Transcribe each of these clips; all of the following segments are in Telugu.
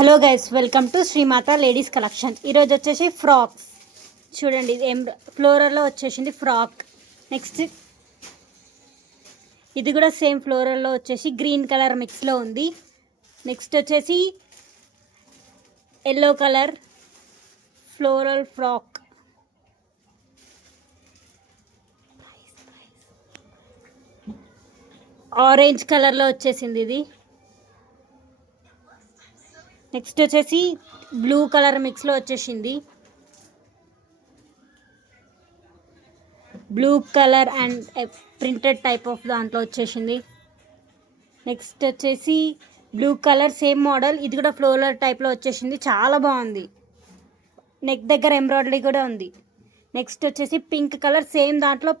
Hello guys, welcome to Srimata ladies collection. ఈరోజు వచ్చేసి ఫ్రాక్స్ చూడండి. ఇది ఫ్లోరల్లో వచ్చేసింది ఫ్రాక్. నెక్స్ట్ ఇది కూడా సేమ్ ఫ్లోరల్లో వచ్చేసి గ్రీన్ కలర్ మిక్స్లో ఉంది. నెక్స్ట్ వచ్చేసి yellow colour floral frock. Orange కలర్లో వచ్చేసింది ఇది. నెక్స్ట్ వచ్చేసి బ్లూ కలర్ మిక్స్లో వచ్చేసింది. Blue colour and printed type of దాంట్లో వచ్చేసింది. నెక్స్ట్ వచ్చేసి బ్లూ కలర్ సేమ్ మోడల్, ఇది కూడా ఫ్లోరల్ టైప్లో వచ్చేసింది. చాలా బాగుంది. నెక్ దగ్గర ఎంబ్రాయిడరీ కూడా ఉంది. నెక్స్ట్ వచ్చేసి పింక్ కలర్ సేమ్ దాంట్లో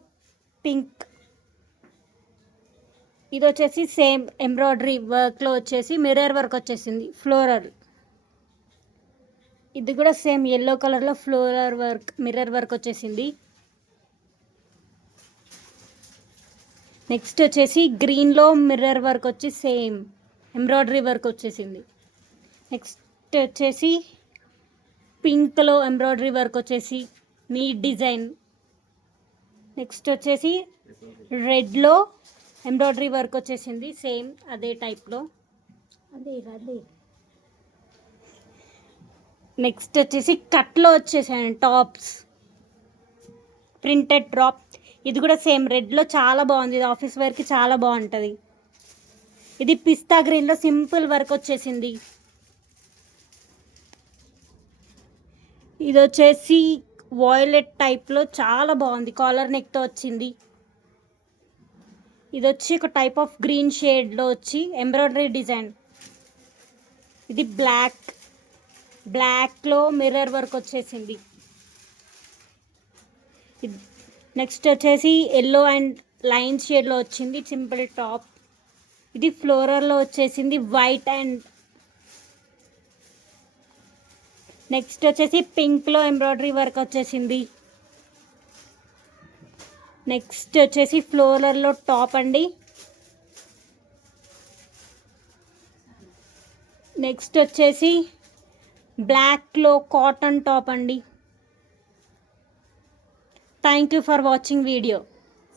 పింక్. ఇది వచ్చేసి సేమ్ ఎంబ్రాయిడరీ వర్క్లో వచ్చేసి మిర్రర్ వర్క్ వచ్చేసింది ఫ్లోరల్. ఇది కూడా సేమ్ ఎల్లో కలర్లో ఫ్లోరల్ వర్క్ మిర్రర్ వర్క్ వచ్చేసింది. నెక్స్ట్ వచ్చేసి గ్రీన్లో మిర్రర్ వర్క్ వచ్చి సేమ్ ఎంబ్రాయిడరీ వర్క్ వచ్చేసింది. నెక్స్ట్ వచ్చేసి పింక్లో ఎంబ్రాయిడరీ వర్క్ వచ్చేసి నీట్ డిజైన్. నెక్స్ట్ వచ్చేసి రెడ్లో ఎంబ్రాయిడరీ వర్క్ వచ్చేసింది సేమ్ అదే టైప్లో. అదే నెక్స్ట్ వచ్చేసి కట్లో వచ్చేసాను టాప్స్, ప్రింటెడ్ టాప్. ఇది కూడా సేమ్ రెడ్లో చాలా బాగుంది. ఇది ఆఫీస్ వేర్కి చాలా బాగుంటుంది. ఇది పిస్తా గ్రీన్లో సింపుల్ వర్క్ వచ్చేసింది. ఇది వచ్చేసి వాయిలెట్ టైప్లో చాలా బాగుంది. కాలర్ నెక్తో వచ్చింది. ఇది వచ్చి ఒక టైప్ ఆఫ్ గ్రీన్ షేడ్లో వచ్చి ఎంబ్రాయిడరీ డిజైన్. ఇది బ్లాక్లో మిర్రర్ వర్క్ వచ్చేసింది. నెక్స్ట్ వచ్చేసి ఎల్లో అండ్ లైన్ షేడ్లో వచ్చింది సింపుల్ టాప్. ఇది ఫ్లోరల్లో వచ్చేసింది వైట్ అండ్. నెక్స్ట్ వచ్చేసి పింక్లో ఎంబ్రాయిడరీ వర్క్ వచ్చేసింది. నెక్స్ట్ వచ్చేసి ఫ్లోరల్లో టాప్ అండి. నెక్స్ట్ వచ్చేసి బ్లాక్లో కాటన్ టాప్ అండి. Thank you for watching video.